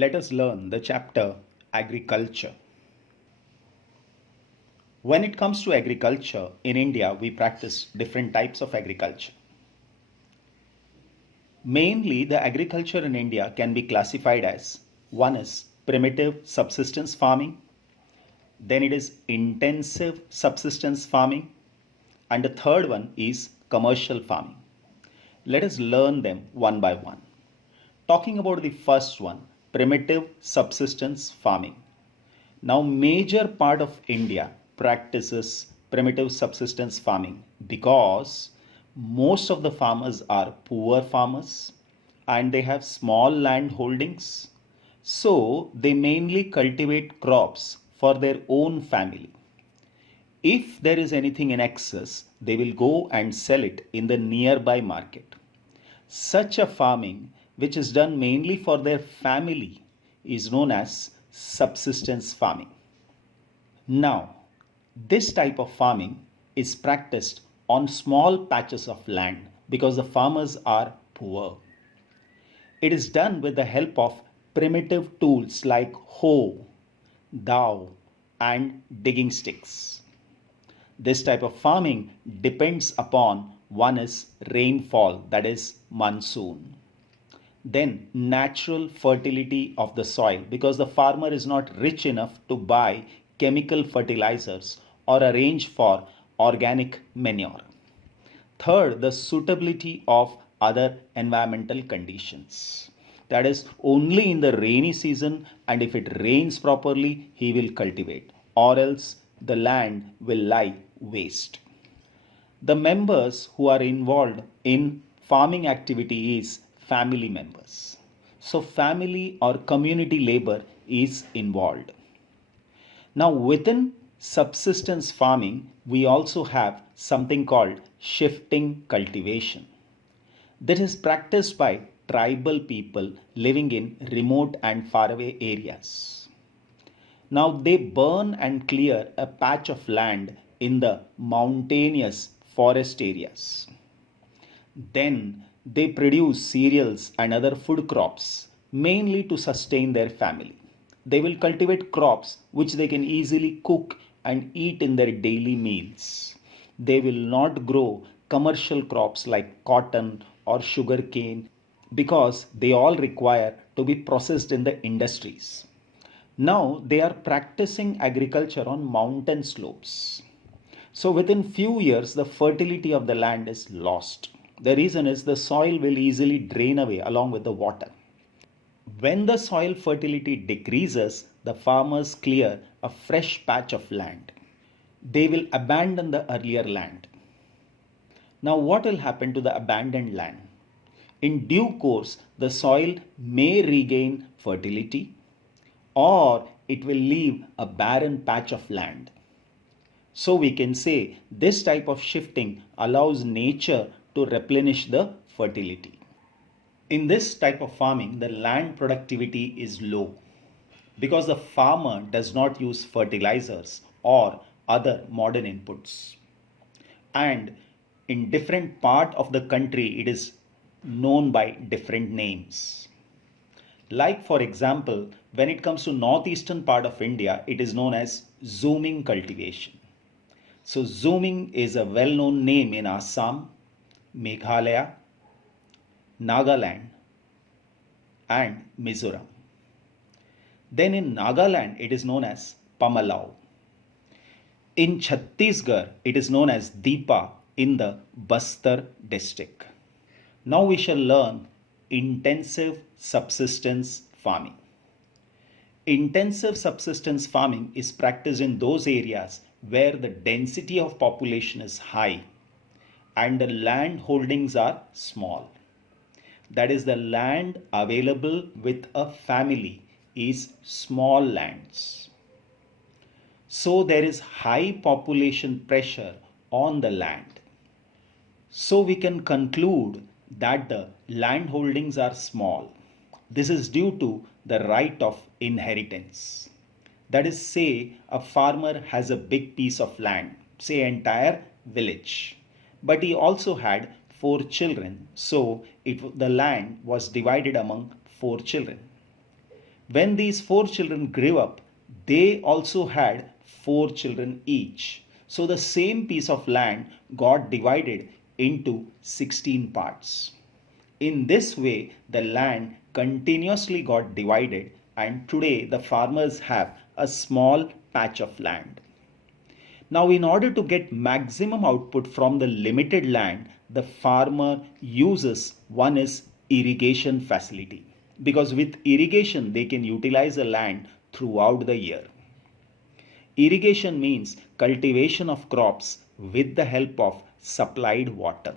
Let us learn the chapter Agriculture. When it comes to agriculture, in India we practice different types of agriculture. Mainly the agriculture in India can be classified as one is primitive subsistence farming, then it is intensive subsistence farming, and the third one is commercial farming. Let us learn them one by one. Talking about the first one, primitive subsistence farming. Now, major part of India practices primitive subsistence farming because most of the farmers are poor farmers and they have small land holdings. So, they mainly cultivate crops for their own family. If there is anything in excess, they will go and sell it in the nearby market. Such a farming, which is done mainly for their family, is known as subsistence farming. Now, this type of farming is practiced on small patches of land because the farmers are poor. It is done with the help of primitive tools like hoe, dhow, and digging sticks. This type of farming depends upon one is rainfall, that is monsoon. Then natural fertility of the soil because the farmer is not rich enough to buy chemical fertilizers or arrange for organic manure. Third, the suitability of other environmental conditions. That is only in the rainy season, and if it rains properly, he will cultivate, or else the land will lie waste. The members who are involved in farming activity is family members. So family or community labor is involved. Now within subsistence farming, we also have something called shifting cultivation. That is practiced by tribal people living in remote and faraway areas. Now they burn and clear a patch of land in the mountainous forest areas. Then they produce cereals and other food crops mainly to sustain their family. They will cultivate crops which they can easily cook and eat in their daily meals. They will not grow commercial crops like cotton or sugarcane because they all require to be processed in the industries. Now they are practicing agriculture on mountain slopes. So within few years the fertility of the land is lost. The reason is the soil will easily drain away along with the water. When the soil fertility decreases, the farmers clear a fresh patch of land. They will abandon the earlier land. Now what will happen to the abandoned land? In due course, the soil may regain fertility or it will leave a barren patch of land. So we can say this type of shifting allows nature to replenish the fertility. In this type of farming, the land productivity is low because the farmer does not use fertilizers or other modern inputs. And in different part of the country, it is known by different names. Like for example, when it comes to northeastern part of India, it is known as zooming cultivation. So zooming is a well-known name in Assam, Meghalaya, Nagaland and Mizoram. Then in Nagaland it is known as Pamalau. In Chhattisgarh it is known as Deepa in the Bastar district. Now we shall learn intensive subsistence farming. Intensive subsistence farming is practiced in those areas where the density of population is high and the land holdings are small. That is, the land available with a family is small lands. So there is high population pressure on the land. So we can conclude that the land holdings are small. This is due to the right of inheritance. That is, say a farmer has a big piece of land, say entire village, but he also had 4 children, so the land was divided among 4 children. When these four children grew up, they also had four children each. So the same piece of land got divided into 16 parts. In this way, the land continuously got divided, and today the farmers have a small patch of land. Now, in order to get maximum output from the limited land, the farmer uses one is irrigation facility, because with irrigation they can utilize the land throughout the year. Irrigation means cultivation of crops with the help of supplied water.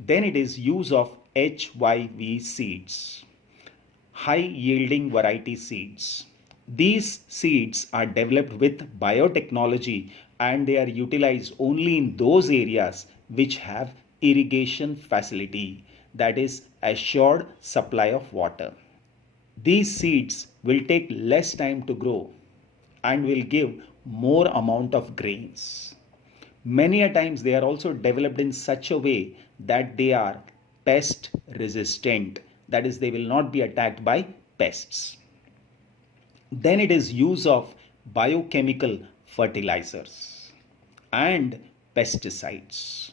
Then it is use of HYV seeds, high yielding variety seeds. These seeds are developed with biotechnology and they are utilized only in those areas which have irrigation facility, that is assured supply of water. These seeds will take less time to grow and will give more amount of grains. Many a times they are also developed in such a way that they are pest resistant, that is they will not be attacked by pests. Then it is use of biochemical fertilizers and pesticides.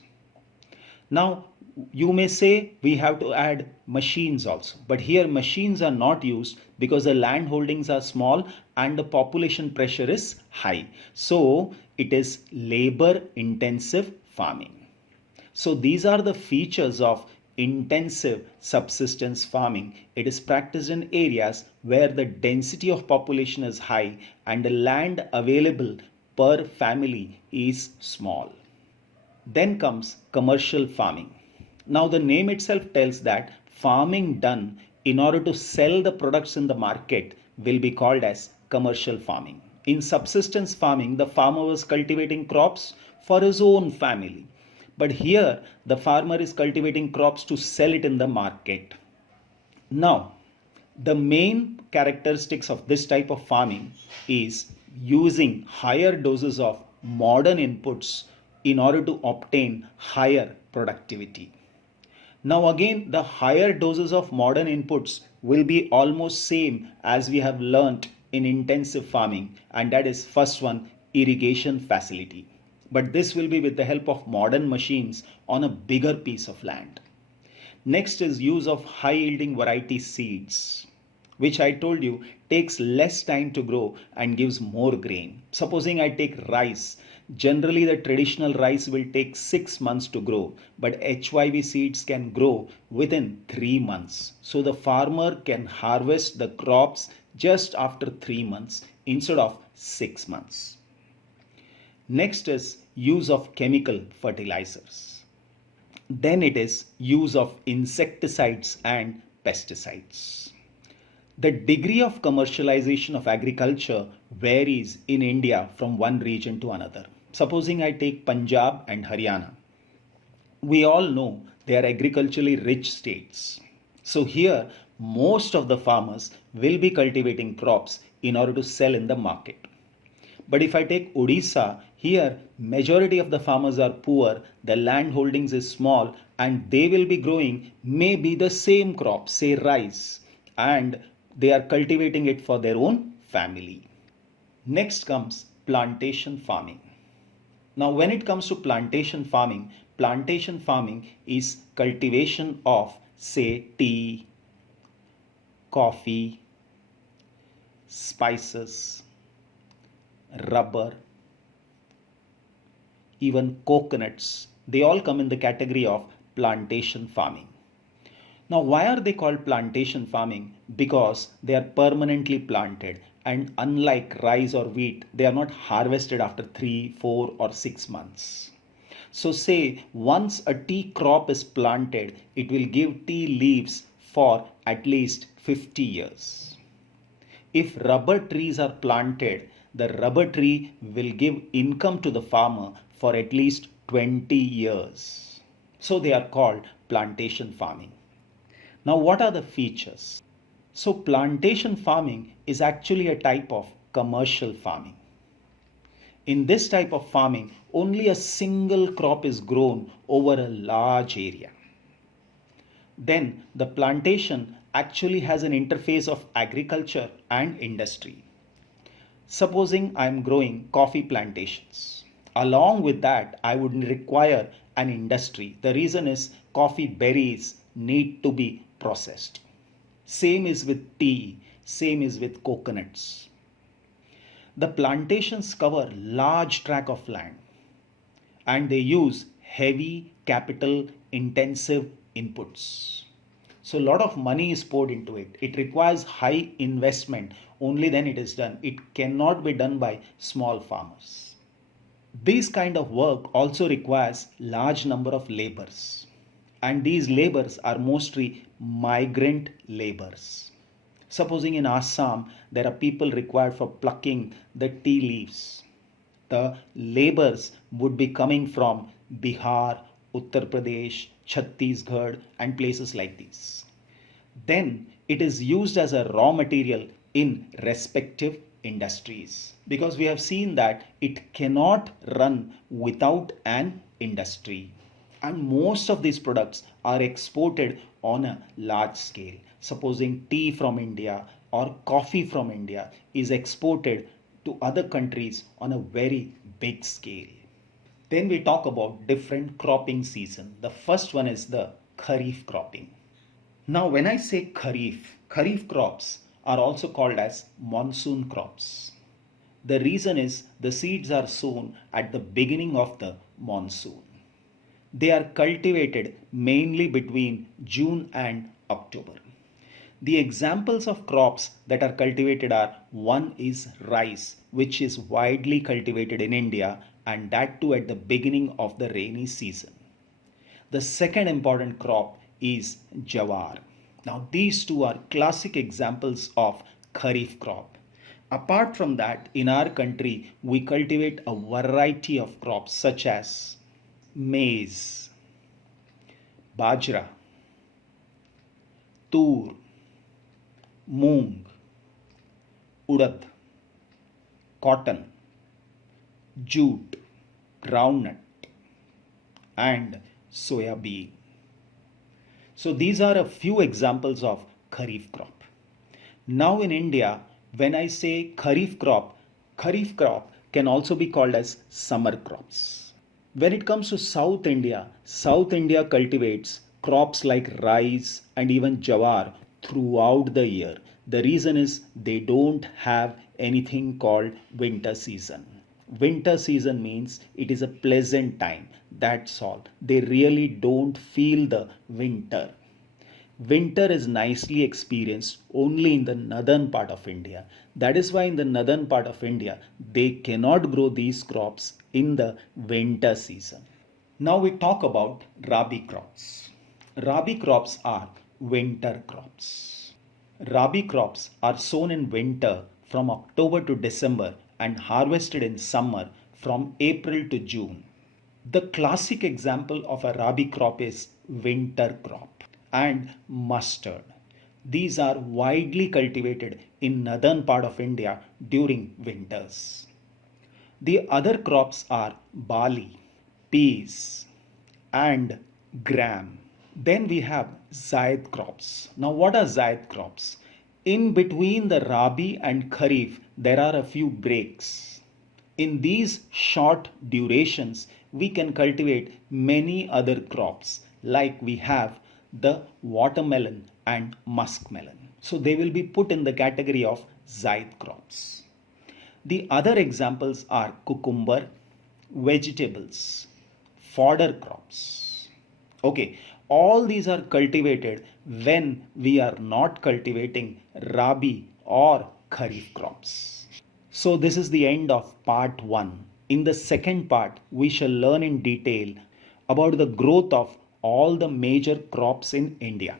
Now you may say we have to add machines also, but here machines are not used because the land holdings are small and the population pressure is high. So it is labor intensive farming. So these are the features of intensive subsistence farming. It is practiced in areas where the density of population is high and the land available per family is small. Then comes commercial farming. Now the name itself tells that farming done in order to sell the products in the market will be called as commercial farming. In subsistence farming, the farmer was cultivating crops for his own family. But here the farmer is cultivating crops to sell it in the market. Now, the main characteristics of this type of farming is using higher doses of modern inputs in order to obtain higher productivity. Now again, the higher doses of modern inputs will be almost same as we have learnt in intensive farming, and that is first one, irrigation facility. But this will be with the help of modern machines on a bigger piece of land. Next is use of high yielding variety seeds, which I told you takes less time to grow and gives more grain. Supposing I take rice, generally the traditional rice will take 6 months to grow, but HYV seeds can grow within 3 months. So the farmer can harvest the crops just after 3 months instead of 6 months. Next is use of chemical fertilizers. Then it is use of insecticides and pesticides. The degree of commercialization of agriculture varies in India from one region to another. Supposing I take Punjab and Haryana. We all know they are agriculturally rich states. So here most of the farmers will be cultivating crops in order to sell in the market. But if I take Odisha, here majority of the farmers are poor, the land holdings is small, and they will be growing maybe the same crop, say rice, and they are cultivating it for their own family. Next comes plantation farming. Now when it comes to plantation farming is cultivation of say tea, coffee, spices, rubber, even coconuts. They all come in the category of plantation farming. Now why are they called plantation farming? Because they are permanently planted, and unlike rice or wheat, they are not harvested after 3, 4 or 6 months. So say once a tea crop is planted, it will give tea leaves for at least 50 years. If rubber trees are planted, the rubber tree will give income to the farmer for at least 20 years. So they are called plantation farming. Now what are the features? So plantation farming is actually a type of commercial farming. In this type of farming, only a single crop is grown over a large area. Then the plantation actually has an interface of agriculture and industry. Supposing I am growing coffee plantations. Along with that, I would require an industry. The reason is coffee berries need to be processed. Same is with tea, same is with coconuts. The plantations cover large tract of land and they use heavy capital intensive inputs. So a lot of money is poured into it. It requires high investment. Only then it is done. It cannot be done by small farmers. This kind of work also requires large number of laborers. And these laborers are mostly migrant laborers. Supposing in Assam, there are people required for plucking the tea leaves. The laborers would be coming from Bihar, Uttar Pradesh, Chhattisgarh, and places like these. Then it is used as a raw material in respective industries because we have seen that it cannot run without an industry. And most of these products are exported on a large scale. Supposing tea from India or coffee from India is exported to other countries on a very big scale. Then we talk about different cropping season. The first one is the Kharif cropping. Now when I say Kharif crops are also called as monsoon crops. The reason is the seeds are sown at the beginning of the monsoon. They are cultivated mainly between June and October. The examples of crops that are cultivated are one is rice, which is widely cultivated in India and that too at the beginning of the rainy season. The second important crop is jawar. Now these two are classic examples of Kharif crop. Apart from that, in our country, we cultivate a variety of crops such as maize, bajra, tur, moong, urad, cotton, jute, groundnut, and soya bean. So these are a few examples of Kharif crop. Now in India, when I say Kharif crop can also be called as summer crops. When it comes to South India cultivates crops like rice and even jawar throughout the year. The reason is they don't have anything called winter season. Winter season means it is a pleasant time. That's all. They really don't feel the winter. Winter is nicely experienced only in the northern part of India. That is why in the northern part of India, they cannot grow these crops in the winter season. Now we talk about Rabi crops. Rabi crops are winter crops. Rabi crops are sown in winter from October to December and harvested in summer from April to June. The classic example of a Rabi crop is winter crop and mustard. These are widely cultivated in northern part of India during winters. The other crops are barley, peas, and gram. Then we have Zaid crops. Now what are Zaid crops? In between the Rabi and Kharif, there are a few breaks. In these short durations, we can cultivate many other crops like we have the watermelon and muskmelon. So they will be put in the category of Zaid crops. The other examples are cucumber, vegetables, fodder crops. Okay, all these are cultivated when we are not cultivating Rabi or Kharif crops. So this is the end of part 1. In the second part, we shall learn in detail about the growth of all the major crops in India.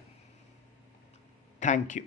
Thank you.